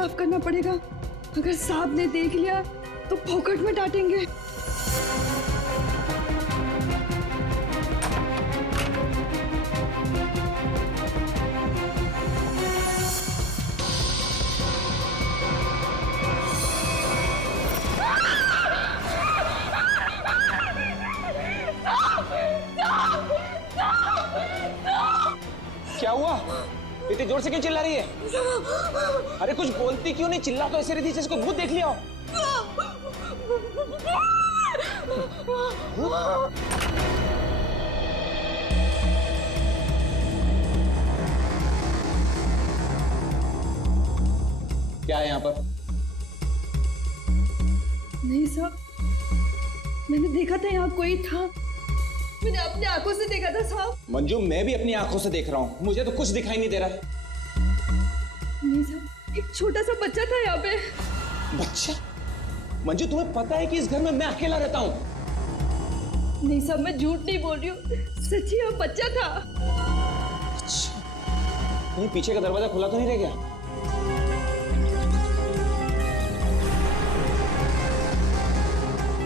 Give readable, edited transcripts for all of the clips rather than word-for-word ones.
साफ करना पड़ेगा। अगर साहब ने देख लिया तो फोकट में डांटेंगे। क्या हुआ? इतनी जोर से क्यों चिल्ला रही है? अरे कुछ बोलती क्यों नहीं? चिल्ला तो ऐसे रही थी जैसे कोई भूत देख लिया हो। क्या है यहाँ पर? नहीं साहब, मैंने देखा था यहाँ कोई था। मैंने अपनी आंखों से देखा था साहब। मंजू, मैं भी अपनी आंखों से देख रहा हूँ, मुझे तो कुछ दिखाई नहीं दे रहा है। नहीं साहब, एक छोटा सा बच्चा था यहाँ पे। बच्चा? मंजू, तुम्हें पता है कि इस घर में मैं अकेला रहता हूँ? नहीं साहब, मैं झूठ नहीं बोल रही हूँ, सच्ची यहाँ बच्चा था। अच्छा, कहीं पीछे का दरवाजा खुला तो नहीं रह गया?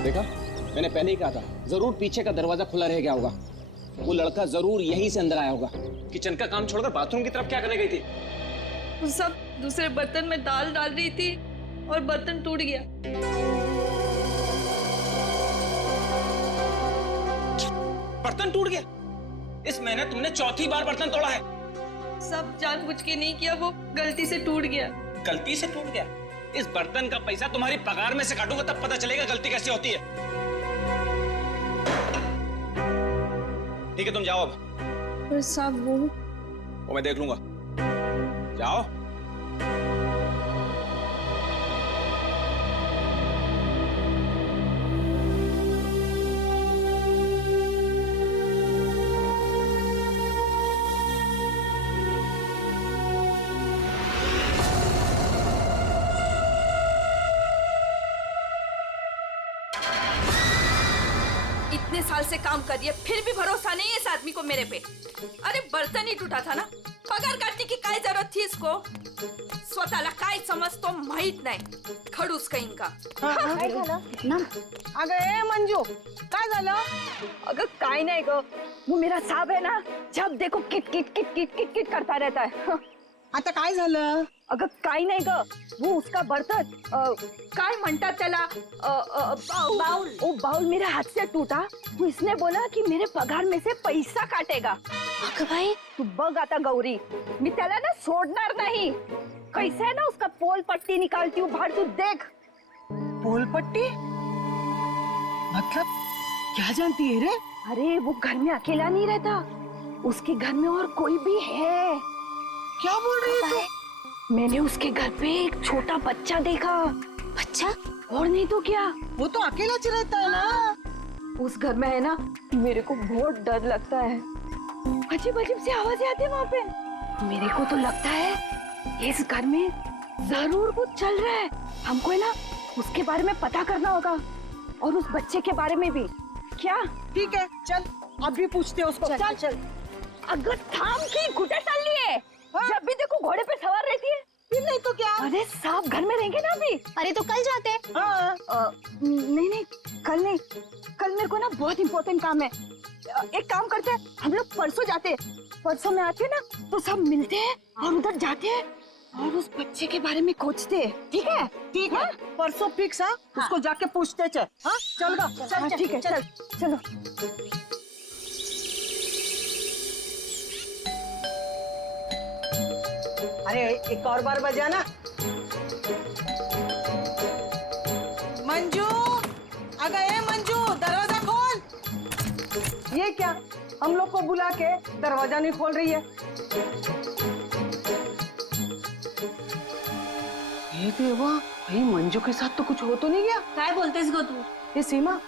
देखा, मैंने पहले ही कहा था, जरूर पीछे का दरवाजा खुला रह गया होगा। वो लड़का जरूर यहीं से अंदर आया होगा। किचन का काम छोड़कर बाथरूम की तरफ क्या करने गई थी? वो सब दूसरे बर्तन में दाल डाल रही थी और बर्तन टूट गया। बर्तन टूट गया? इस महीने तुमने चौथी बार बर्तन तोड़ा है। सब जानबूझ के नहीं किया, वो गलती से टूट गया। गलती से टूट गया? इस बर्तन का पैसा तुम्हारी पगार में से काटूंगा, तब पता चलेगा गलती कैसे होती है। ठीक है, तुम जाओ अब। पर साहब वो मैं देख लूंगा। जाओ। इतने साल से काम कर रही है, फिर भी भरोसा नहीं है इस आदमी को मेरे पे। अरे बर्तन ही टूटा था ना, पगार काटने की काय जरूरत थी इसको? स्वतःला काय समजतो माहित नाही, खडूस कहीं का। काय झालं ना? अगं ए मंजू, काय झालं? अगर काय नहीं गो, वो मेरा साहब है ना, जब देखो kit kit kit kit kit kit करता रहता है। आता काय झालं? अगर काय नहीं गो, वो उसका बर्तन काय म्हणतात त्याला, बाउल, वो बाउल मेरे हाथ से टूटा। तो इसने बोला कि मेरे पगार में से पैसा काटेगा। अगं भाई, तू बघ आता गौरी, मी त्याला ना सोडणार नहीं। कैसे है ना उसका पोल पट्टी निकालती हूँ बाहर, तू देख। पोलपट्टी? मतलब क्या जानती है रे? अरे वो घर में अकेला नहीं रहता, उसके घर में और कोई भी है। क्या बोल रही है तू? मैंने उसके घर पे एक छोटा बच्चा देखा। बच्चा? और नहीं तो क्या, वो तो अकेला च रहता है ना। उस घर में है ना, मेरे को बहुत डर लगता है। अजीब अजीब सी आवाजें आती है वहाँ पे। मेरे को तो लगता है इस घर में जरूर कुछ चल रहा है। हमको है ना उसके बारे में पता करना होगा, और उस बच्चे के बारे में भी। क्या? ठीक है, चल अभी पूछते हैं उसको। चल चल। अगर थाम की घुटे चल लिए, जब भी देखो घोड़े पे सवार रहती है। फिर नहीं तो क्या? अरे साहब घर में रहेंगे ना अभी। अरे तो कल जाते हैं। हाँ। नहीं नहीं, कल नहीं, कल मेरे को ना बहुत इम्पोर्टेंट काम है। एक काम करते हैं, हम लोग परसों जाते हैं। परसों में आते हैं ना तो सब मिलते हैं और उधर जाते हैं और उस बच्चे के बारे में खोजते हैं। ठीक है? ठीक है, परसों फिक्स है। उसको जाके पूछते चल। हाँ चल गा, हाँ, ठीक है, चल चलो। अरे एक और बार बजाना। मंजू, अगर ए मंजू, दरवाजा खोल। ये क्या, हम लोग को बुला के दरवाजा नहीं खोल रही है? ये देवा, भाई मंजू के साथ तो कुछ हो तो नहीं गया? काय बोलतेस गो तू? ये सीमा,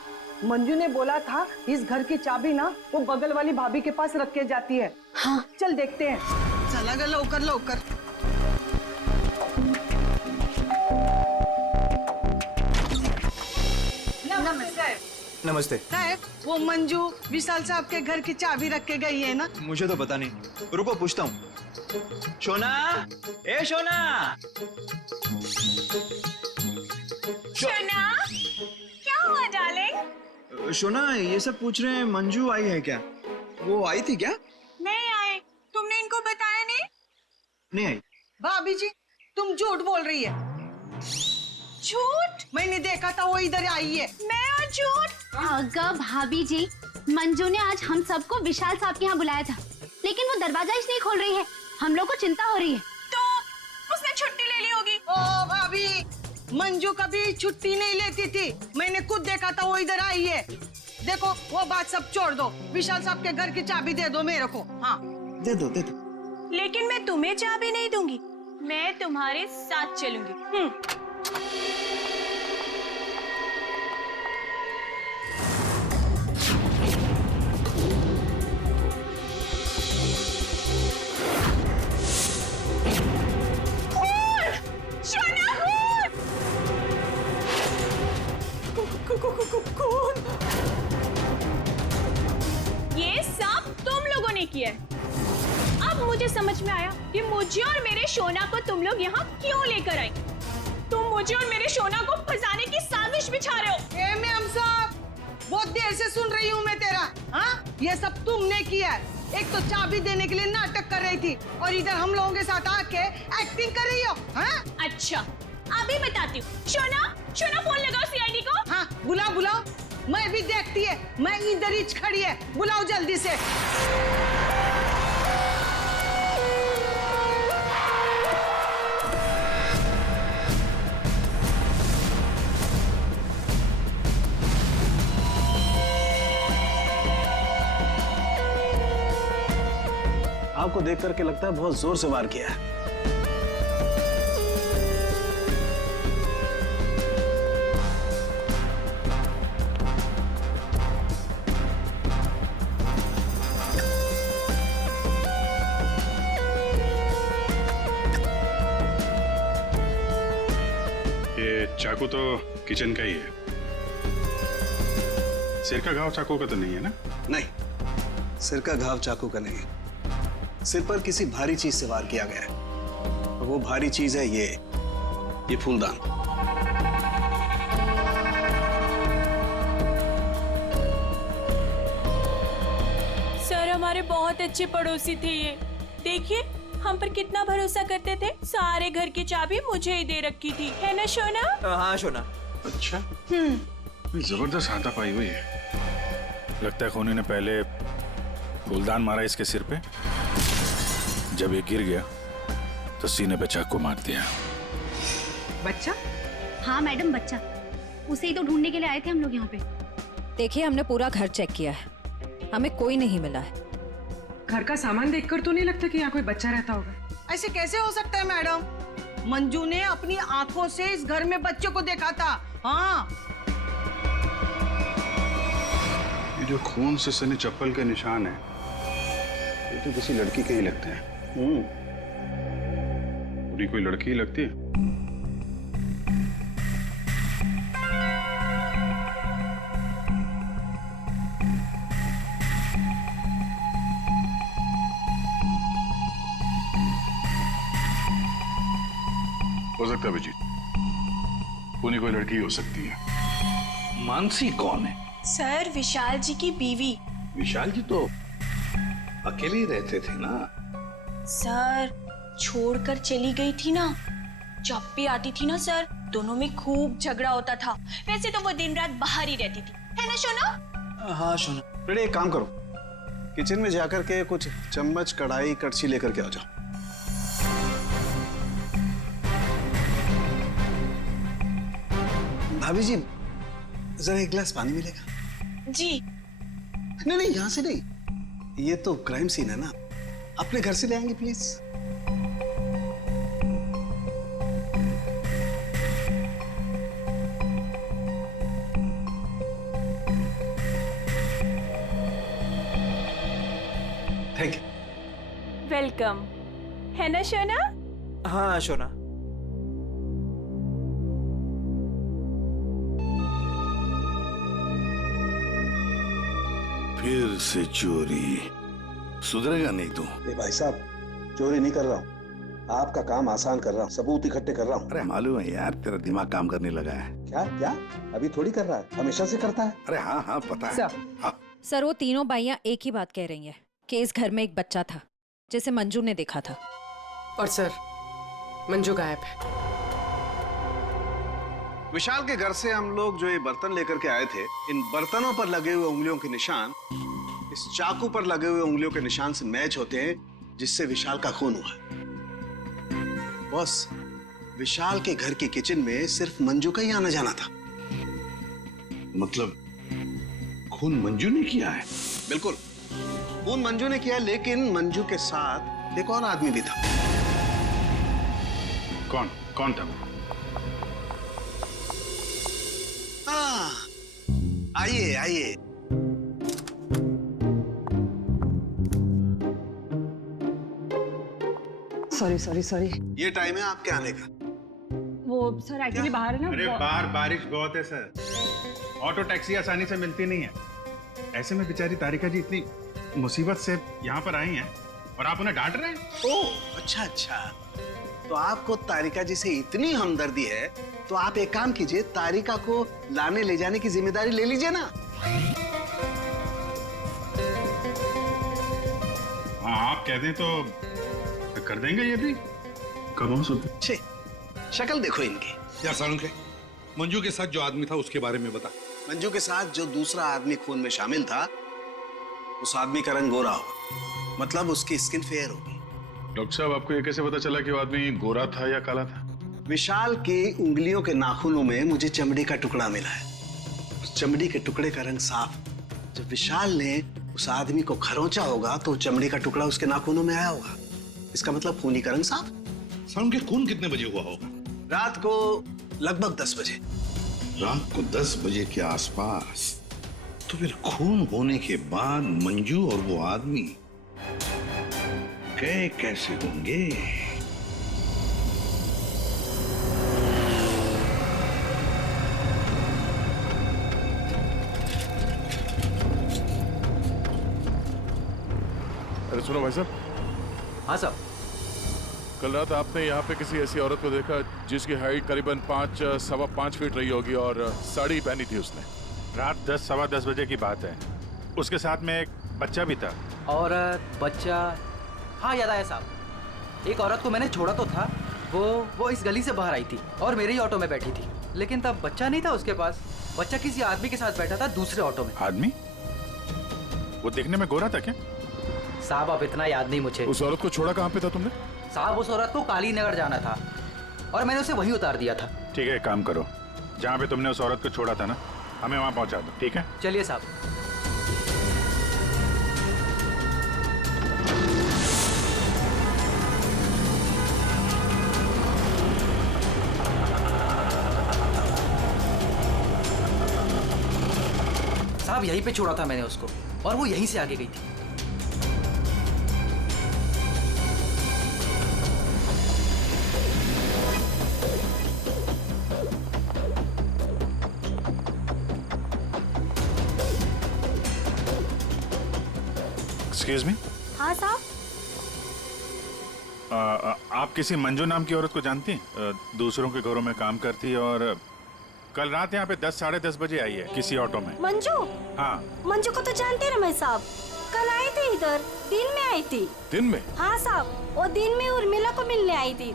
मंजू ने बोला था इस घर की चाबी ना वो बगल वाली भाभी के पास रख के जाती है। हाँ चल देखते हैं। चला गया, लवकर लवकर। नमस्ते। साहब, वो मंजू विशाल साहब के घर की चाबी रख के गई है ना? मुझे तो पता नहीं, रुको पूछता हूँ। शोना, ए शोना। शोना, क्या हुआ डार्लिंग? शोना, ये सब पूछ रहे हैं मंजू आई है क्या? वो आई थी क्या? नहीं आए। तुमने इनको बताया नहीं? नहीं आई। भाभी जी, तुम झूठ बोल रही है। झूठ? मैंने देखा था वो इधर आई है। मैं और झूठ? अगर भाभी जी, मंजू ने आज हम सबको विशाल साहब के यहाँ बुलाया था, लेकिन वो दरवाजा इसलिए खोल रही है। हम लोग को चिंता हो रही है। तो उसने छुट्टी ले ली होगी। ओ भाभी, मंजू कभी छुट्टी नहीं लेती थी। मैंने खुद देखा था वो इधर आई है। देखो, वो बात सब छोड़ दो। विशाल साहब के घर की चाबी दे दो मेरे को। हाँ, दे दो दे दो। लेकिन मैं तुम्हें चाबी नहीं दूंगी, मैं तुम्हारे साथ चलूंगी। ये सब तुम लोगों ने किया है। अब मुझे समझ में आया कि मुझे और मेरे शोना को तुम लोग यहाँ क्यों लेकर आए। तुम मुझे और मेरे शोना को फंसाने की साजिश बिछा रहे हो। ए मैम साहब, बहुत देर से सुन रही हूँ मैं तेरा। हाँ, ये सब तुमने किया है। एक तो चाबी देने के लिए नाटक कर रही थी और इधर हम लोगों के साथ आके एक्टिंग कर रही हो। हाँ? अच्छा, अभी बताती हूँ। शोना, शोना फोन लगाओ सीआईडी को। हाँ, बुलाओ बुलाओ। मैं भी देखती है, मैं इधर ही खड़ी है। बुलाओ जल्दी से। आपको देख करके लगता है बहुत जोर से वार किया है। ये चाकू तो किचन का ही है। सिर का घाव चाकू का तो नहीं है ना? नहीं, सिर का घाव चाकू का नहीं है। सिर पर किसी भारी चीज से वार किया गया है और वो भारी चीज है ये फूलदान। सर, हमारे बहुत अच्छे पड़ोसी थे ये। देखिए, हम पर कितना भरोसा करते थे। सारे घर की चाबी मुझे ही दे रखी थी, है ना शोना? हाँ शोना। अच्छा, जबरदस्त हाथापाई हुई है। लगता है खूनी ने पहले फूलदान मारा इसके सिर पे, जब ये गिर गया तो सीने पे चाकू मार दिया। बच्चा? हाँ मैडम, बच्चा। उसे ही तो ढूंढने के लिए आए थे हम लोग यहाँ पे। देखिए, हमने पूरा घर चेक किया है, हमें कोई नहीं मिला है। घर का सामान देखकर तो नहीं लगता कि यहाँ कोई बच्चा रहता होगा। ऐसे कैसे हो सकता है मैडम? मंजू ने अपनी आंखों से इस घर में बच्चे को देखा था। हाँ, ये जो खून से सने चप्पल के निशान है, ये तो किसी लड़की के ही लगते हैं। पूरी कोई लड़की ही लगती है। हो सकता है अभिजीत, पूरी कोई लड़की हो सकती है। मानसी कौन है? सर, विशाल जी की बीवी। विशाल जी तो अकेले ही रहते थे ना? सर, छोड़कर चली गई थी ना। जब भी आती थी ना सर, दोनों में खूब झगड़ा होता था। वैसे तो वो दिन रात बाहर ही रहती थी, है ना शोना? हाँ शोना। बेटे, एक काम करो, किचन में जाकर के कुछ चम्मच, कढ़ाई, कड़छी लेकर के आ जाओ। भाभी जी, जरा एक गिलास पानी मिलेगा? जी। नहीं नहीं, यहाँ से नहीं, ये तो क्राइम सीन है ना, अपने घर से ले आएंगे प्लीज। Thank you. वेलकम, है ना शोना? हाँ शोना। फिर से चोरी। सुधरेगा नहीं तू। भाई साहब, चोरी नहीं कर रहा हूँ, आपका काम आसान कर रहा हूँ, सबूत इकट्ठे कर रहा हूँ। अरे मालूम है यार, तेरा दिमाग काम करने लगा है। क्या क्या? अभी थोड़ी कर रहा है, हमेशा से करता है। अरे हाँ हाँ पता है। हाँ। सर, वो तीनों बाइयां एक ही बात कह रही हैं कि इस घर में एक बच्चा था जिसे मंजू ने देखा था। और सर, मंजू गायब है। विशाल के घर से हम लोग जो ये बर्तन लेकर के आए थे, इन बर्तनों पर लगे हुए उंगलियों के निशान इस चाकू पर लगे हुए उंगलियों के निशान से मैच होते हैं, जिससे विशाल का खून हुआ। बॉस, विशाल के घर की किचन में सिर्फ मंजू का ही आना जाना था। मतलब खून मंजू ने किया है? बिल्कुल, खून मंजू ने किया, लेकिन मंजू के साथ एक और आदमी भी था। कौन कौन था? आइए आइए। Sorry sorry sorry. ये टाइम है आपके आने का। वो सर एक्चुअली बाहर है ना। अरे बाहर बारिश बहुत है सर, ऑटो टैक्सी आसानी से मिलती नहीं है। ऐसे में बेचारी तारिका जी इतनी मुसीबत से यहाँ पर आई हैं और आप उन्हें डांट रहे हैं। ओह अच्छा अच्छा, तो आपको तारिका जी से इतनी हमदर्दी है तो आप एक काम कीजिए, तारिका को लाने ले जाने की जिम्मेदारी ले लीजिए ना। हाँ, आप कह दें तो कर देंगे ये भी। कब हम सुनते? छे, शक्ल देखो इनकी। क्या सालुंखे, मंजू के साथ जो आदमी था उसके बारे में बता। मंजू के साथ जो दूसरा आदमी खून में शामिल था, उस आदमी का रंग गोरा होगा, मतलब उसकी स्किन फेयर होगी। डॉक्टर साहब, आपको ये कैसे पता चला कि वो आदमी गोरा था या काला था? विशाल की उंगलियों के नाखूनों में मुझे चमड़ी का टुकड़ा मिला है। उस चमड़ी के टुकड़े का रंग साफ। जब विशाल ने उस आदमी को खरोंचा होगा तो चमड़ी का टुकड़ा उसके नाखूनों में आया होगा। इसका मतलब खूनी का रंग साफ। सालुंखे, खून कितने बजे हुआ होगा? रात को लगभग 10 बजे। रात को 10 बजे के आसपास। तो फिर खून होने के बाद मंजू और वो आदमी गए कैसे होंगे? अरे सुनो भाई साहब। हाँ साहब। कल रात आपने यहाँ पे किसी ऐसी औरत को देखा जिसकी हाइट करीबन 5-5.25 फीट रही होगी और साड़ी पहनी थी उसने। रात 10-10:15 बजे की बात है। उसके साथ में एक बच्चा भी था। और बच्चा, हाँ याद आया साहब। एक औरत को मैंने छोड़ा तो था, वो इस गली से बाहर आई थी और मेरे ही ऑटो में बैठी थी, लेकिन तब बच्चा नहीं था उसके पास। बच्चा किसी आदमी के साथ बैठा था दूसरे ऑटो में। आदमी? वो देखने में गोरा था क्या? साहब अब इतना याद नहीं मुझे। उस औरत को छोड़ा कहाँ पे था तुमने? साहब उस औरत को काली नगर जाना था और मैंने उसे वहीं उतार दिया था। ठीक है, काम करो, जहाँ पे तुमने उस औरत को छोड़ा था ना, हमें वहाँ पहुँचा दो। ठीक है, चलिए साहब। साहब यहीं पे छोड़ा था मैंने उसको और वो यहीं से आगे गई थी। Excuse me. हाँ साहब। आप किसी मंजू नाम की औरत को जानती हैं? दूसरों के घरों में काम करती है और कल रात यहाँ पे 10-10:30 बजे आई है किसी ऑटो में। मंजू? हाँ। मंजू को तो जानते ना मैं साहब, कल आई थी इधर, दिन में आई थी। दिन में? हाँ साहब, वो दिन में उर्मिला को मिलने आई थी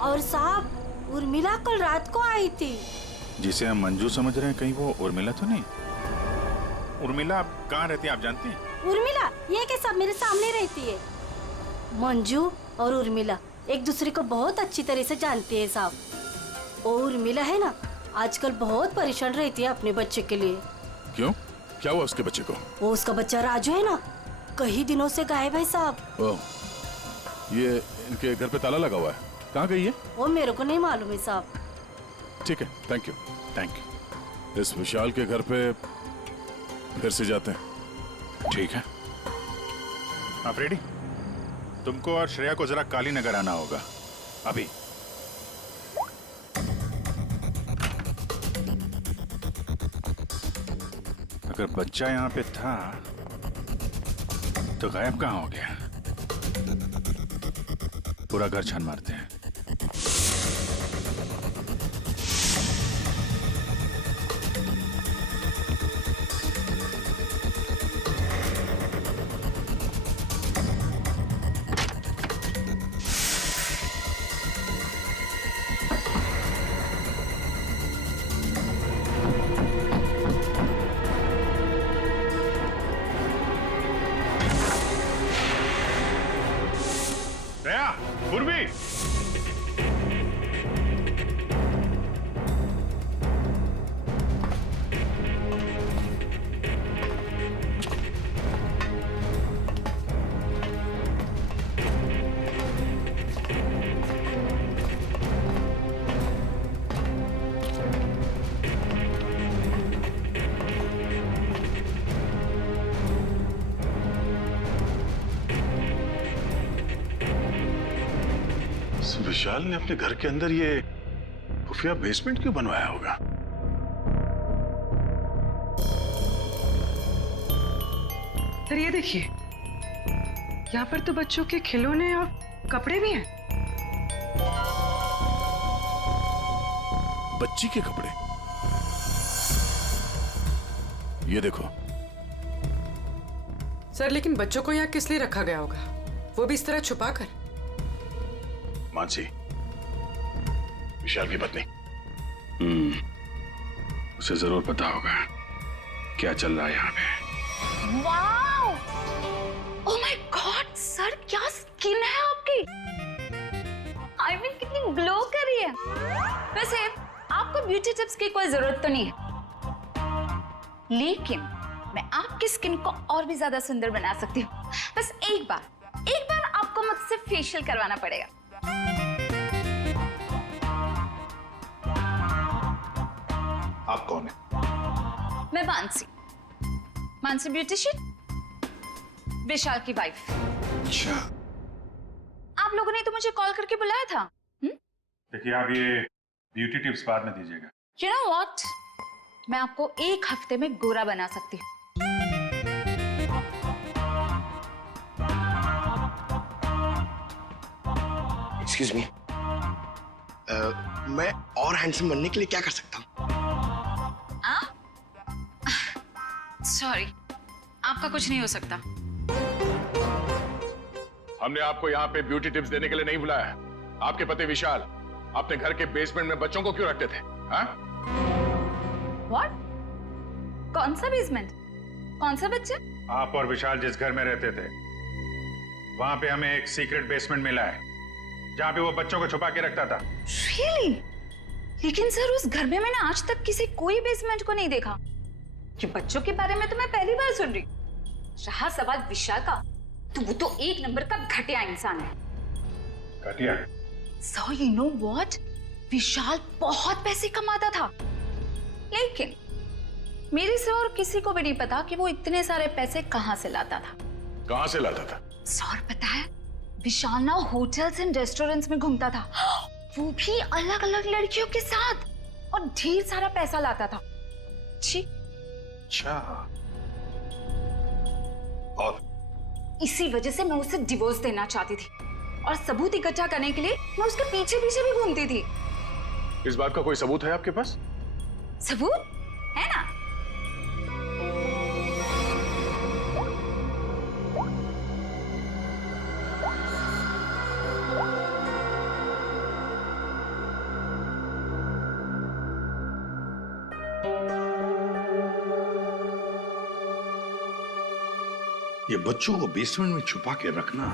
और साहब उर्मिला कल रात को आई थी। जिसे हम मंजू समझ रहे हैं, कहीं वो उर्मिला तो नहीं? उर्मिला कहाँ रहती है आप जानती हैं? उर्मिला ये के सब मेरे सामने रहती है। मंजू और उर्मिला एक दूसरे को बहुत अच्छी तरह से जानती है साहब। वो उर्मिला है ना, आजकल बहुत परेशान रहती है अपने बच्चे के लिए। क्यों? क्या हुआ उसके बच्चे को? वो उसका बच्चा राजू है ना, कई दिनों से गायब है साहब। ओह, ये इनके घर पे ताला लगा हुआ है, कहाँ गई है? वो मेरे को नहीं मालूम है साहब। ठीक है, थैंक यू। इस विशाल के घर पे फिर से जाते हैं। ठीक है, आप रेडी? तुमको और श्रेया को जरा काली नगर आना होगा अभी। अगर बच्चा यहाँ पे था तो गायब कहाँ हो गया? पूरा घर छान मारते हैं। दया, उर्मी, विशाल ने अपने घर के अंदर ये खुफिया बेसमेंट क्यों बनवाया होगा? सर ये देखिए, यहाँ पर तो बच्चों के खिलौने और कपड़े भी हैं। बच्ची के कपड़े? ये देखो। सर लेकिन बच्चों को यहाँ किस लिए रखा गया होगा, वो भी इस तरह छुपा कर? मानसी, विशाल की पत्नी, उसे जरूर पता होगा क्या चल रहा है यहाँ पे। Wow! Oh my God sir, क्या स्किन है आपकी! आई मीन कितनी ग्लो कर रही है। वैसे आपको ब्यूटी टिप्स की कोई जरूरत तो नहीं है, लेकिन मैं आपकी स्किन को और भी ज्यादा सुंदर बना सकती हूँ। बस एक बार आपको मुझसे फेशियल करवाना पड़ेगा। आप कौन है? मैं मानसी ब्यूटिशियन, विशाल की वाइफ। अच्छा। आप लोगों ने तो मुझे कॉल करके बुलाया था। देखिए, आप ये ब्यूटी टिप्स बाद में दीजिएगा। You know what? मैं आपको 1 हफ्ते में गोरा बना सकती हूँ। Excuse me. मैं और हैंडसम बनने के लिए क्या कर सकता हूँ? सॉरी, आपका कुछ नहीं हो सकता। हमने आपको यहाँ पे ब्यूटी टिप्स देने के लिए नहीं बुलाया। आपके पति विशाल अपने घर के बेसमेंट में बच्चों को क्यों रखते थे? हाँ? What? कौन सा बेसमेंट? कौन सा बच्चा? आप और विशाल जिस घर में रहते थे, वहां पे हमें एक सीक्रेट बेसमेंट मिला है, जहाँ पे वो बच्चों को छुपा के रखता था। Really? लेकिन सर उस घर में मैंने आज तक किसी कोई बेसमेंट को नहीं देखा। कि बच्चों के बारे में तो मैं पहली बार सुन रही। रहा सवाल विशाल का, तो वो तो 1 नंबर का घटिया इंसान है। घटिया? So you know what? विशाल बहुत पैसे कमाता था, लेकिन मेरे से और किसी को भी नहीं पता कि वो इतने सारे पैसे कहाँ से लाता था। कहाँ से लाता था? सर पता है, विशाल ना होटल्स एंड रेस्टोरेंट्स में घूमता था, वो भी अलग अलग लड़कियों के साथ, और ढेर सारा पैसा लाता था। जी। अच्छा। और इसी वजह से मैं उसे डिवोर्स देना चाहती थी, और सबूत इकट्ठा करने के लिए मैं उसके पीछे पीछे भी घूमती थी। इस बात का कोई सबूत है आपके पास? सबूत है ना? ये बच्चों को बेसमेंट में छुपा के रखना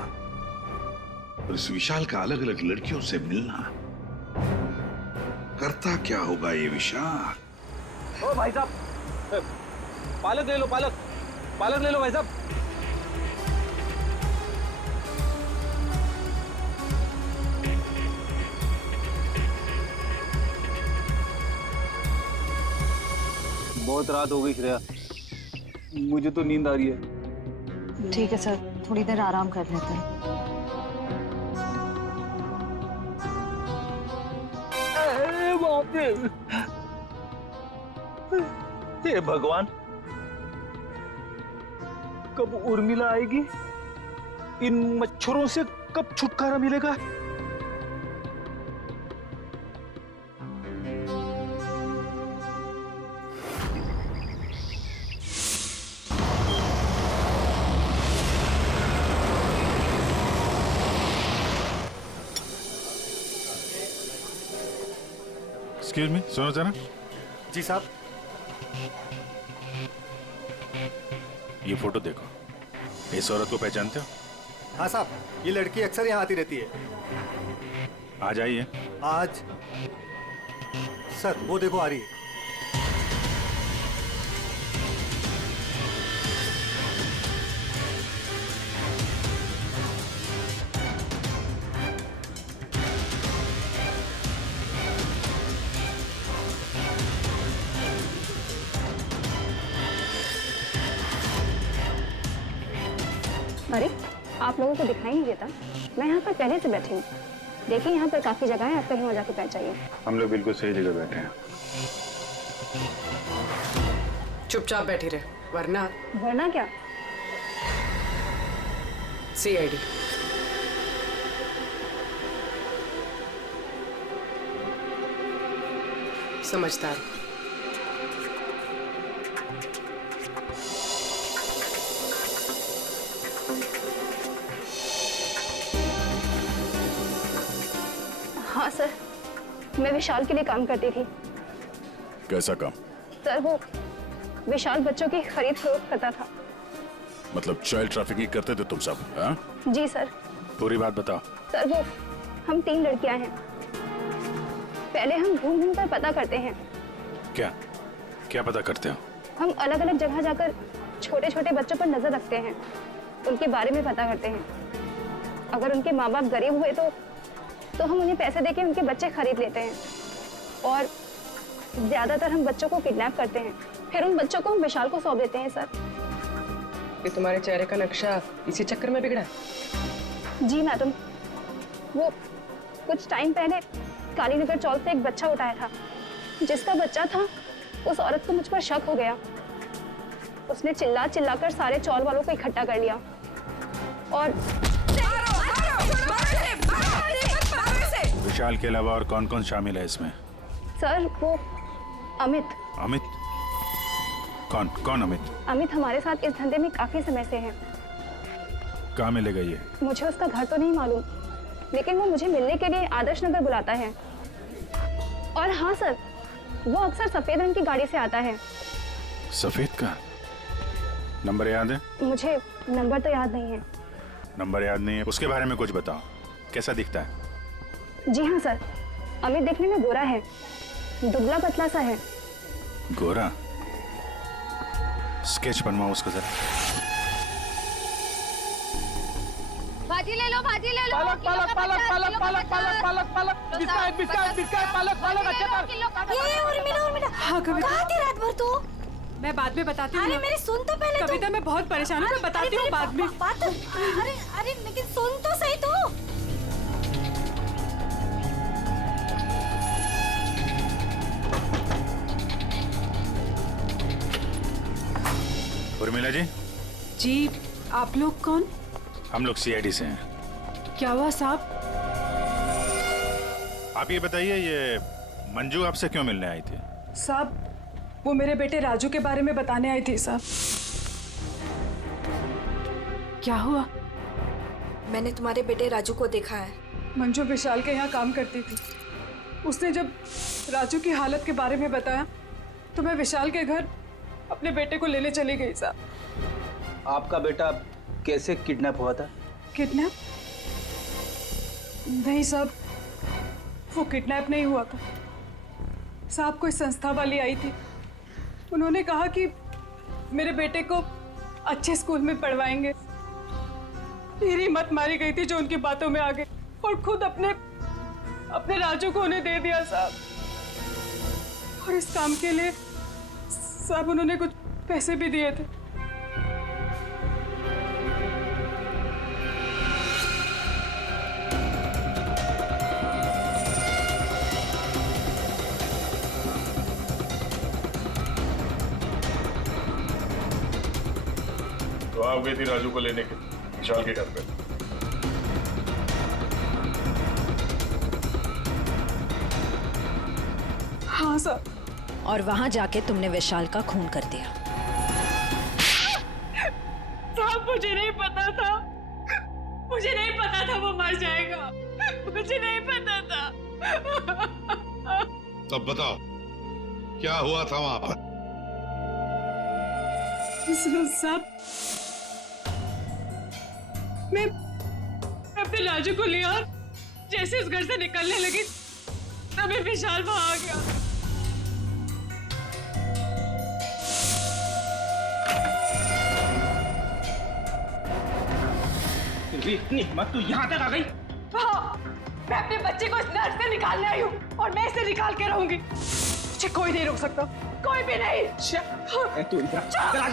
और इस विशाल का अलग अलग लड़कियों से मिलना, करता क्या होगा ये विशाल? ओ भाई साहब, पालक ले लो, पालक ले लो भाई साहब। बहुत रात हो गई श्रेया, मुझे तो नींद आ रही है। ठीक है सर, थोड़ी देर आराम कर लेते हैं। हे भगवान, कब उर्मिला आएगी? इन मच्छरों से कब छुटकारा मिलेगा? एक्सक्यूज मी, सुनो जरा। जी साहब। ये फोटो देखो, इस औरत को पहचानते हो? हाँ साहब, ये लड़की अक्सर यहाँ आती रहती है। आज आई है? आज सर वो देखो आ रही है। अरे आप लोगों को दिखाई नहीं देता? मैं यहाँ पर पहले से बैठी हूँ। देखिए यहाँ पर काफी जगह है, आप कहीं और जाके बैठ जाइए। हम लोग बिल्कुल सही जगह बैठे हैं। चुपचाप बैठी रहे, वरना वरना क्या? CID। समझदार। हाँ सर, मैं विशाल के लिए काम करती थी। कैसा काम? सर वो विशाल बच्चों की खरीद फरोख्त करता था। मतलब चाइल्ड ट्रैफिकिंग करते थे तुम सब? हाँ? जी सर। पूरी बात बताओ। सर वो हम 3 लड़कियां हैं। पहले हम घूम घूम कर पता करते हैं। क्या क्या पता करते हो? हम अलग अलग जगह जाकर छोटे छोटे बच्चों पर नजर रखते हैं, उनके बारे में पता करते हैं। अगर उनके माँ बाप गरीब हुए तो हम उन्हें पैसे देके उनके बच्चे खरीद लेते हैं, और ज्यादातर हम बच्चों को किडनैप करते हैं, फिर उन बच्चों को हम विशाल को सौंप देते हैं। सर ये तुम्हारे चेहरे का नक्शा इसी चक्कर में बिगड़ा? जी मैडम, वो कुछ टाइम पहले कालीनगर चौक से एक बच्चा उठाया था। जिसका बच्चा था उस औरत को मुझ पर शक हो गया। उसने चिल्ला चिल्लाकर सारे चौल वालों को इकट्ठा कर लिया और विशाल के अलावा और कौन कौन शामिल है इसमें? सर वो अमित। अमित? कौन कौन अमित? अमित हमारे साथ इस धंधे में काफी समय से है। कहाँ मिलेगा ये? मुझे उसका घर तो नहीं मालूम, लेकिन वो मुझे मिलने के लिए आदर्श नगर बुलाता है। और हाँ सर, वो अक्सर सफेद रंग की गाड़ी से आता है। सफेद का? नंबर याद है? मुझे नंबर तो याद नहीं है। नंबर याद नहीं है? उसके बारे में कुछ बताओ, कैसा दिखता है? जी हाँ सर, अमित देखने में गोरा है, दुबला पतला सा है। गोरा? स्केच बनवाओ उसका जरा। भाजी ले लो, भाजी ले लो। पालक पालक पालक पालक पालक पालक पालक पालक बिस्किट बिस्किट बिस्किट पालक पालक अच्छा कर। ये उर्मिला हाँ कविता, कहाँ थी रात भर तू? मैं बाद में बताती हूँ। अरे मेरी सुन तो पहले। कविता मैं बहुत परेशान हूँ, मैं बताती हूँ बाद में। अरे अरे लेकिन सुन तो सही तू। उर्मिला जी। जी आप लोग कौन? हम लोग CID से हैं। क्या हुआ साहब? आप ये बताइए, ये मंजू आपसे क्यों मिलने आई थी? साहब वो मेरे बेटे राजू के बारे में बताने आई थी साहब। क्या हुआ? मैंने तुम्हारे बेटे राजू को देखा है। मंजू विशाल के यहाँ काम करती थी। उसने जब राजू की हालत के बारे में बताया तो मैं विशाल के घर अपने बेटे को लेने चली गई साहब। आपका बेटा कैसे किडनैप हुआ था? किडनैप? नहीं साहब, वो किडनैप नहीं हुआ था साहब। कोई संस्था वाली आई थी, उन्होंने कहा कि मेरे बेटे को अच्छे स्कूल में पढ़वाएंगे। मेरी हिम्मत मारी गई थी जो उनकी बातों में आ गई, और खुद अपने राजू को उन्हें दे दिया साहब। और इस काम के लिए साहब उन्होंने कुछ पैसे भी दिए थे। तो आप गई थी राजू को लेने के? विशाल के घर पे। हाँ सर। और वहां जाके तुमने विशाल का खून कर दिया। साहब मुझे नहीं पता था, मुझे नहीं पता था वो मर जाएगा, मुझे नहीं पता था। तब बताओ क्या हुआ था वहां पर? साहब मैं अपने राजू को लिया और जैसे इस घर से निकलने लगी तभी विशाल वहां आ गया। इतनी हिम्मत तू यहाँ तक आ गई? हाँ, मैं अपने बच्चे को इस नर्क से निकालने आई हूँ और मैं इसे निकाल के रहूंगी। मुझे कोई नहीं रोक सकता, कोई भी नहीं। तू इधर आ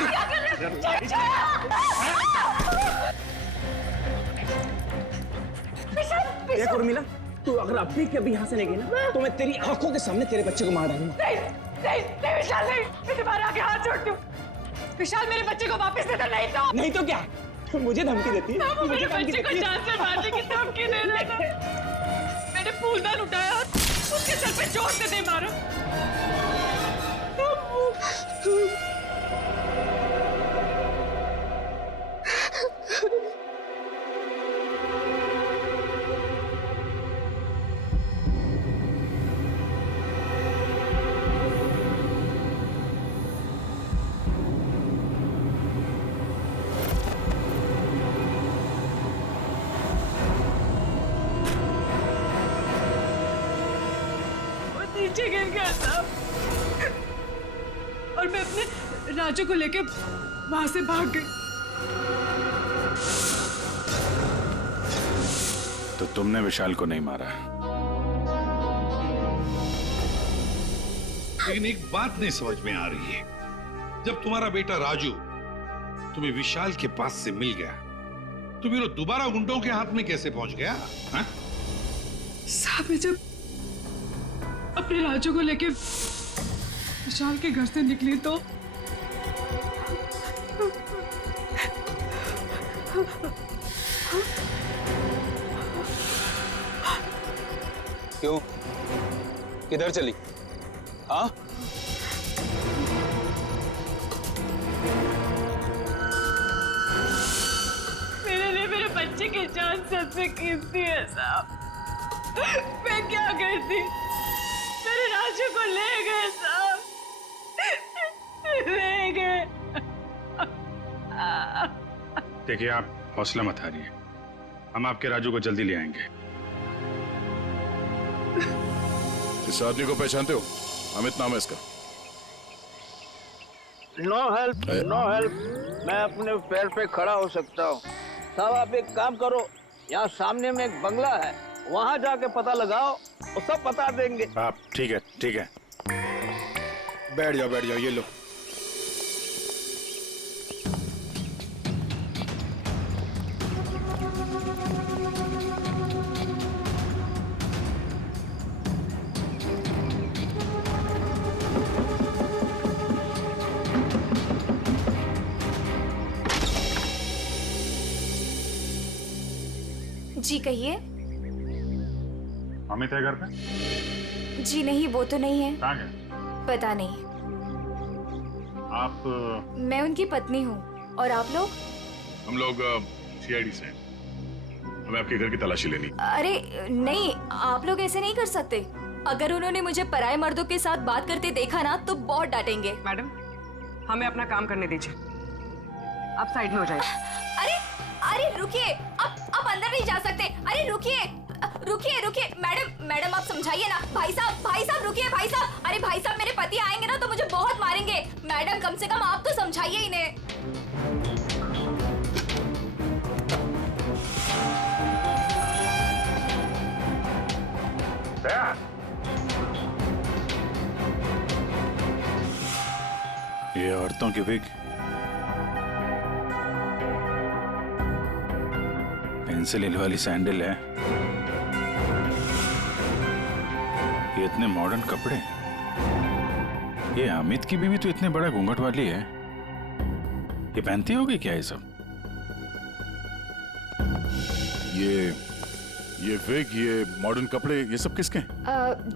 देख उर्मिला, तू अगर अभी के अभी यहाँ से नहीं गई ना तो मैं तेरी आंखों के सामने तेरे बच्चे को मार डालूंगा। नहीं, नहीं, नहीं विशाल नहीं, मैं तुम्हारे आगे हाथ जोड़ती हूँ। विशाल मेरे बच्चे को वापस दे दो, नहीं तो क्या? मुझे धमकी देती है? वो मेरे बच्चे को जान से मारने की धमकी दे रहा था। मैंने फूलदान उठाया और उसके सर पे जोर से दे मारा। नीचे गिर गया था और मैं अपने राजू को लेके वहां से भाग गई। तो तुमने विशाल को नहीं मारा? लेकिन एक बात नहीं समझ में आ रही है, जब तुम्हारा बेटा राजू तुम्हें विशाल के पास से मिल गया तो फिर वो दोबारा गुंडों के हाथ में कैसे पहुंच गया? हाँ? साहब जब अपने राजू को लेके विशाल के घर से निकली तो क्यों? किधर चली? हाँ? मेरे लिए मेरे बच्चे की जान सबसे कीमती है साहब। मैं क्या करती? मेरे राजू को ले गए साहब, ले गए। देखिए, आप हौसला मत हारिए, हम आपके राजू को जल्दी ले आएंगे। इस आदमी को पहचानते हो? अमित नाम है इसका। No help, no help. मैं अपने पैर पे खड़ा हो सकता हूँ। साहब आप एक काम करो, यहाँ सामने में एक बंगला है, वहाँ जाके पता लगाओ, वो सब बता देंगे। आप ठीक है, ठीक है। बैठ जाओ, ये लो। जी कहिए। अमित है घर पे? जी नहीं, वो तो नहीं है। कहाँ गए? पता नहीं। आप? मैं उनकी पत्नी हूँ। और आप लोग? हम लोग सीआईडी से हैं। हमें आपके घर की तलाशी लेनी। अरे नहीं, आप लोग ऐसे नहीं कर सकते। अगर उन्होंने मुझे पराये मर्दों के साथ बात करते देखा ना तो बहुत डांटेंगे। मैडम, हमें अपना काम करने दीजिए, आप साइड में हो जाइए। अरे अरे रुकिए, आप अंदर नहीं जा सकते। अरे रुकिए रुकिए रुकिए, मैडम आप समझाइए ना। भाई साहब रुकिए भाई साहब। अरे भाई साहब, मेरे पति आएंगे ना तो मुझे बहुत मारेंगे। मैडम कम से कम आप तो समझाइए इन्हें। ये औरतों की विग, पेंसिल हिल वाली सैंडल है, ये इतने मॉडर्न कपड़े। ये अमित की बीवी तो इतने बड़ा घूंघट वाली है, ये पहनती होगी क्या ये सब? ये विग, ये मॉडर्न कपड़े, ये सब किसके हैं?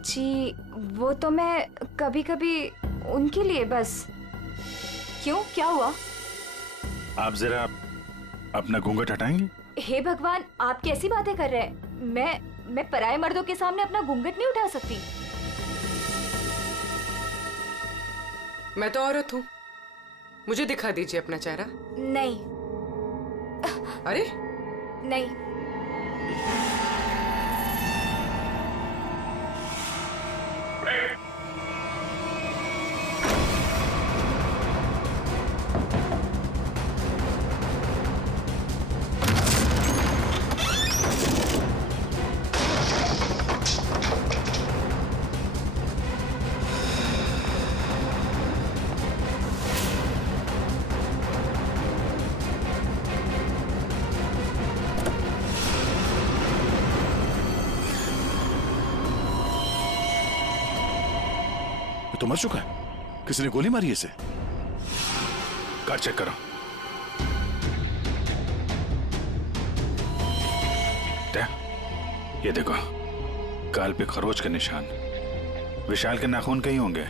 जी वो तो मैं कभी कभी उनके लिए बस। क्यों, क्या हुआ? आप जरा अपना घूंघट हटाएंगी? हे भगवान, आप कैसी बातें कर रहे हैं? मैं पराये मर्दों के सामने अपना घूंघट नहीं उठा सकती। मैं तो औरत हूँ, मुझे दिखा दीजिए अपना चेहरा। नहीं। अरे नहीं। ये तो मर चुका है। किसी ने गोली मारी है इसे। कार चेक करो। ये देखो, गाल पे खरोच के निशान। विशाल के नाखून कहीं होंगे।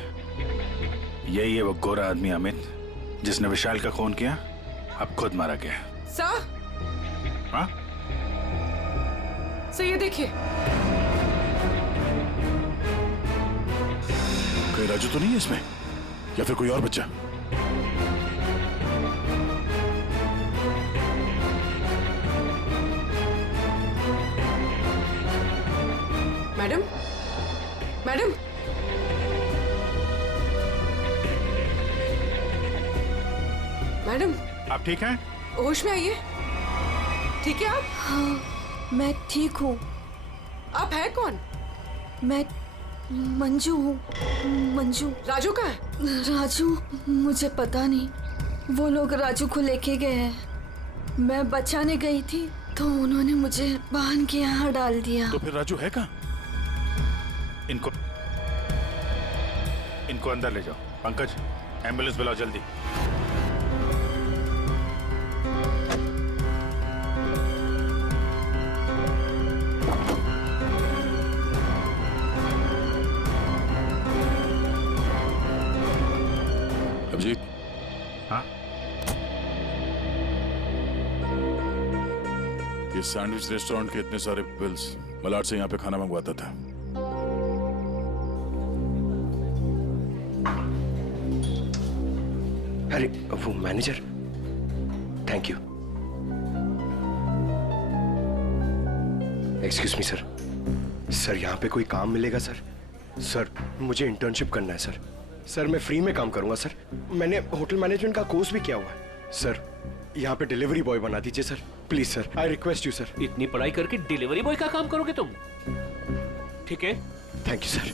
यही है वो गोरा आदमी अमित जिसने विशाल का खून किया, अब खुद मारा गया। सर, हाँ? सर ये देखिए। कोई राजू तो नहीं है इसमें, या फिर कोई और बच्चा? मैडम, मैडम, मैडम, आप ठीक हैं? होश में आइए। ठीक है आप? हाँ, मैं ठीक हूँ। आप है कौन? मैं मंजू हूँ। मंजू। राजू कहाँ है? राजू, मुझे पता नहीं। वो लोग राजू को लेके गए हैं। मैं बचाने गई थी तो उन्होंने मुझे बांध के यहाँ डाल दिया। तो फिर राजू है कहाँ? इनको अंदर ले जाओ। पंकज, एम्बुलेंस बुलाओ जल्दी। अभिजीत। हाँ? ये सैंडविच रेस्टोरेंट के इतने सारे बिल्स, मलाड से यहाँ पे खाना मंगवाता था। अरे वो manager, thank you. Excuse me sir, sir यहाँ पे कोई काम मिलेगा सर? सर मुझे इंटर्नशिप करना है सर। सर मैं फ्री में काम करूंगा सर। मैंने होटल मैनेजमेंट का कोर्स भी किया हुआ है सर। यहाँ पे डिलीवरी बॉय बना दीजिए sir, please sir, I request you sir. इतनी पढ़ाई करके डिलीवरी बॉय का काम करोगे तुम? ठीक है, thank you sir.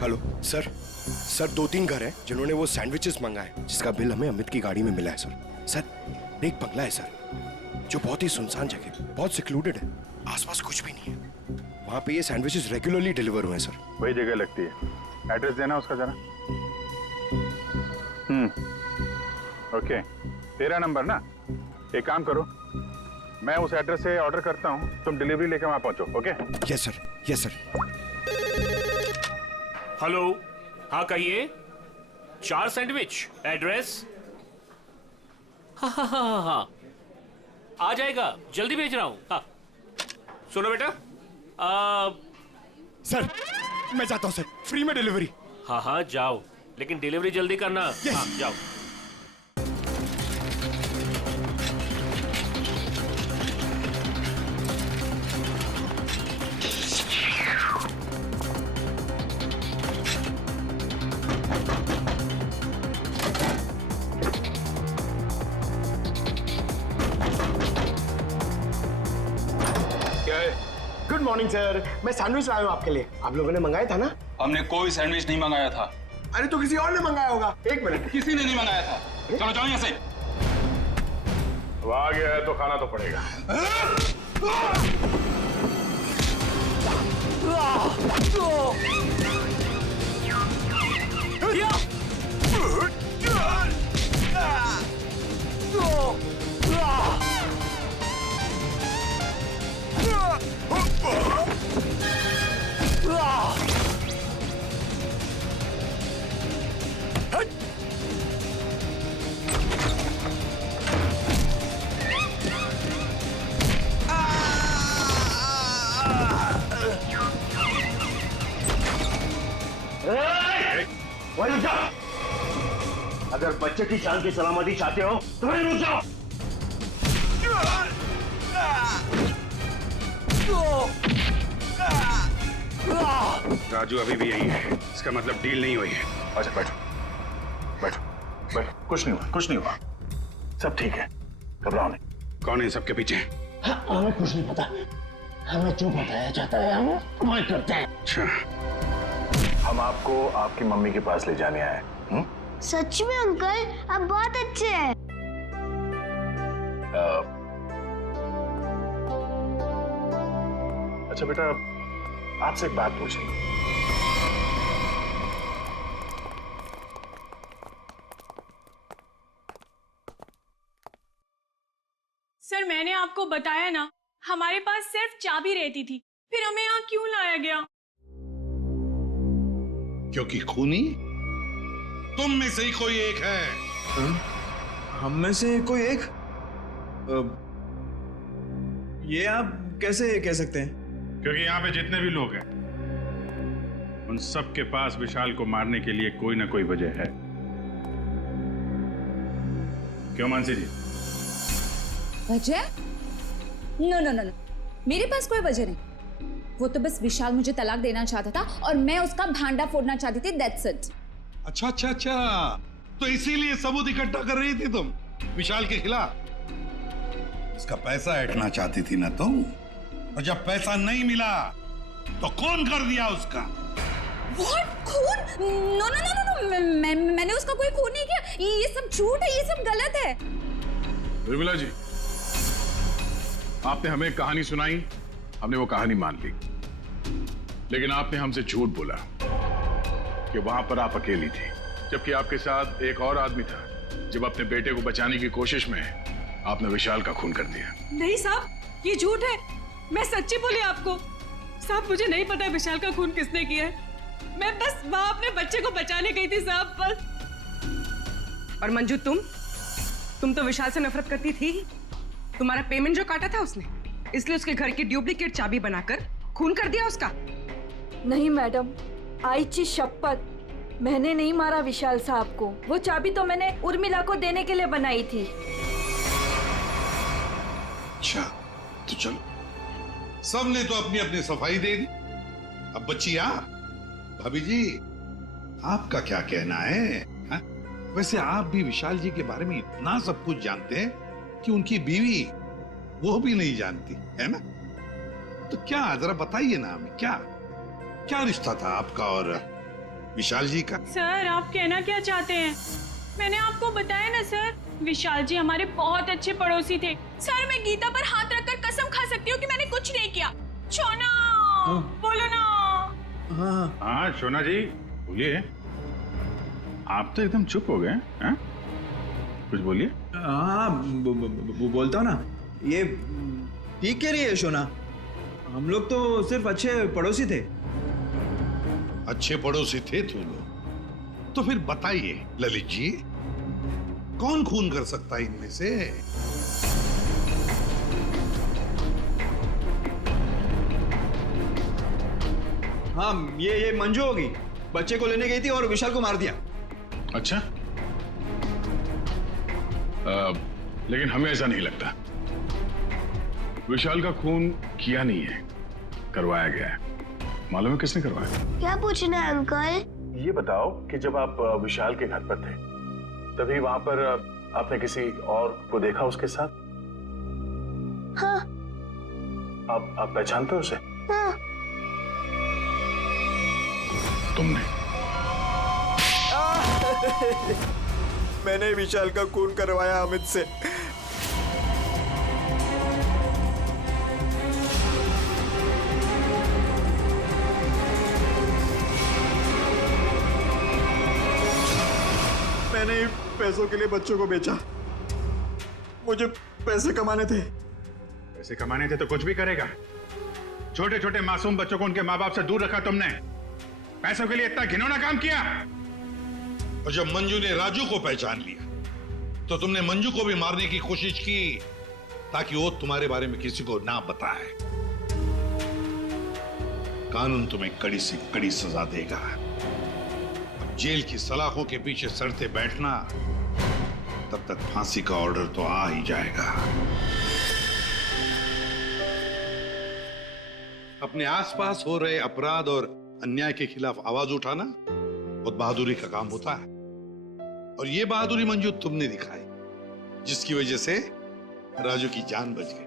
Hello sir, sir 2-3 घर हैं जिन्होंने वो सैंडविचेस मंगाए, जिसका बिल हमें अमित की गाड़ी में मिला है सर। सर एक बंगला है सर, जो बहुत ही सुनसान जगह, बहुत सिक्लूडेड है, आसपास कुछ भी नहीं है। वहाँ पे ये सैंडविचेस रेगुलरली डिलीवर हुए हैं सर। वही जगह लगती है। एड्रेस देना उसका जरा। ओके, 13 नंबर ना? एक काम करो, मैं उस एड्रेस से ऑर्डर करता हूँ, तुम डिलीवरी लेके वहाँ पहुँचो। Okay? Yes sir, yes sir. Hello, हाँ कहिए। 4 सैंडविच, एड्रेस? हाँ, आ जाएगा, जल्दी भेज रहा हूँ। हाँ, सुनो बेटा, सर मैं जाता हूँ सर, फ्री में डिलीवरी। हाँ जाओ, लेकिन डिलीवरी जल्दी करना। yes. हाँ जाओ। गुड मॉर्निंग सर, मैं सैंडविच लाया हूँ आपके लिए। आप लोगों ने मंगाया था ना? हमने कोई सैंडविच नहीं मंगाया था। अरे तो किसी और ने मंगाया होगा। एक मिनट, किसी ने नहीं मंगाया था। चलो जाओ यहाँ से। अब आ गया है तो खाना तो पड़ेगा। वहीं रुक जाओ। अगर बच्चे की जान की सलामती चाहते हो तो वहीं रुक जाओ। राजू अभी भी यही है, इसका मतलब डील नहीं हुई है। अच्छा बैठो बैठो बैठो, कुछ नहीं हुआ, कुछ नहीं हुआ, सब ठीक है, घबराओ नहीं। कौन है सबके पीछे? हमें कुछ नहीं पता, हमें जो बताया जाता है हम वही करते हैं। अच्छा, हम आपको आपकी मम्मी के पास ले जाने आए। सच में अंकल, आप बहुत अच्छे हैं। अच्छा बेटा, आपसे एक बात पूछनी। सर मैंने आपको बताया ना, हमारे पास सिर्फ चाबी रहती थी, फिर हमें यहाँ क्यों लाया गया? क्योंकि खूनी तुम में से ही कोई एक है। हम में से कोई एक? ये आप कैसे कह सकते हैं? क्योंकि यहाँ पे जितने भी लोग हैं उन सब के पास विशाल को मारने के लिए कोई ना कोई वजह है। क्यों मानसी जी? वजह? नो नो नो नो, मेरे पास कोई वजह नहीं। वो तो बस विशाल मुझे तलाक देना चाहता था और मैं उसका भांडा फोड़ना चाहती थी, दैट्स इट। अच्छा अच्छा अच्छा, तो इसीलिए सबूत इकट्ठा कर रही थी तुम विशाल के खिलाफ। उसका पैसा ऐंठना चाहती थी ना तुम, और जब पैसा नहीं मिला तो खून कर दिया उसका। What? खून? नो नो नो नो, मैंने उसका कोई खून नहीं किया। ये सब झूठ है, ये सब गलत है। उर्मिला जी, आपने हमें कहानी सुनाई, हमने वो कहानी मान ली, लेकिन आपने हमसे झूठ बोला कि वहां पर आप अकेली थी, जबकि आपके साथ एक और आदमी था। जब अपने बेटे को बचाने की कोशिश में आपने विशाल का खून कर दिया। नहीं साहब, ये झूठ है, मैं सच्ची बोली आपको। साहब मुझे नहीं पता विशाल का खून किसने किया है, मैं बस वहां अपने बच्चे को बचाने गई थी साहब, बस। और मंजू, तुम तो विशाल से नफरत करती थी। तुम्हारा पेमेंट जो काटा था उसने, इसलिए उसके घर की डुप्लीकेट चाबी बनाकर खून कर दिया उसका। नहीं मैडम, आईची शपथ, मैंने नहीं मारा विशाल साहब को। वो चाबी तो मैंने उर्मिला को देने के लिए बनाई थी। अच्छा तो चलो, सबने तो अपनी अपनी सफाई दे दी। अब बच्ची आप, भाभी जी आपका क्या कहना है? हा? वैसे आप भी विशाल जी के बारे में इतना सब कुछ जानते हैं कि उनकी बीवी वो भी नहीं जानती है ना? तो क्या जरा बताइए ना हमें, क्या क्या रिश्ता था आपका और विशाल जी का? सर आप कहना क्या चाहते हैं? मैंने आपको बताया ना सर, विशाल जी हमारे बहुत अच्छे पड़ोसी थे। सर मैं गीता पर हाथ रखकर कसम खा सकती हूँ कि मैंने कुछ नहीं किया। शोना, बोलो ना। हाँ शोना जी बोलिए। आप तो एकदम चुप हो गए हैं, कुछ बोलिए। हाँ बोलता हूँ ना, ये ठीक कह रही है शोना, हम लोग तो सिर्फ अच्छे पड़ोसी थे। अच्छे पड़ोसी थे तुम लोग? तो फिर बताइए ललित जी, कौन खून कर सकता है इनमें से? हाँ ये मंजू होगी, बच्चे को लेने गई थी और विशाल को मार दिया। अच्छा, लेकिन हमें ऐसा नहीं लगता। विशाल का खून किया नहीं है, करवाया गया है। मालूम है किसने करवाया? क्या पूछना है अंकल? ये बताओ कि जब आप विशाल के घर पर थे तभी वहां पर आपने किसी और को देखा उसके साथ? हाँ। आप पहचानते हो उसे? तुमने मैंने विशाल का खून करवाया अमित से। मैंने ही पैसों के लिए बच्चों को बेचा। मुझे पैसे कमाने थे। पैसे कमाने थे तो कुछ भी करेगा। छोटे छोटे मासूम बच्चों को उनके माँ बाप से दूर रखा तुमने। पैसों के लिए इतना घिनौना काम किया। और जब मंजू ने राजू को पहचान लिया तो तुमने मंजू को भी मारने की कोशिश की ताकि वो तुम्हारे बारे में किसी को ना बताए। कानून तुम्हें कड़ी से कड़ी सजा देगा। अब जेल की सलाखों के पीछे सड़ते बैठना, तब तक फांसी का ऑर्डर तो आ ही जाएगा। अपने आसपास हो रहे अपराध और अन्याय के खिलाफ आवाज उठाना बहुत बहादुरी का काम होता है। और ये बहादुरी मंजू तुमने दिखाई, जिसकी वजह से राजू की जान बच गई।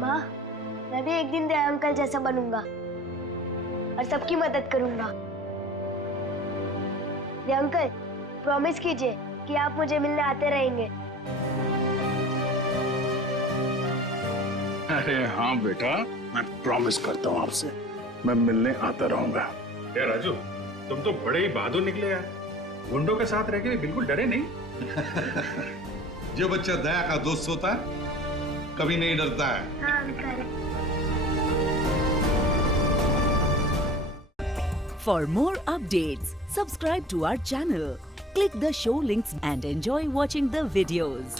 माँ, मैं भी एक दिन दया अंकल जैसा बनूंगा और सबकी मदद करूंगा। दया अंकल, प्रॉमिस कीजिए कि आप मुझे मिलने आते रहेंगे। अरे हाँ बेटा, मैं प्रॉमिस करता हूँ आपसे, मैं मिलने आता रहूंगा। क्या राजू, तुम तो बड़े ही बहादुर निकले यार। गुंडों के साथ रह के बिल्कुल डरे नहीं। जो बच्चा दया का दोस्त होता है कभी नहीं डरता है। हाँ uncle. For more updates, subscribe to our channel, click the show links and enjoy watching the videos.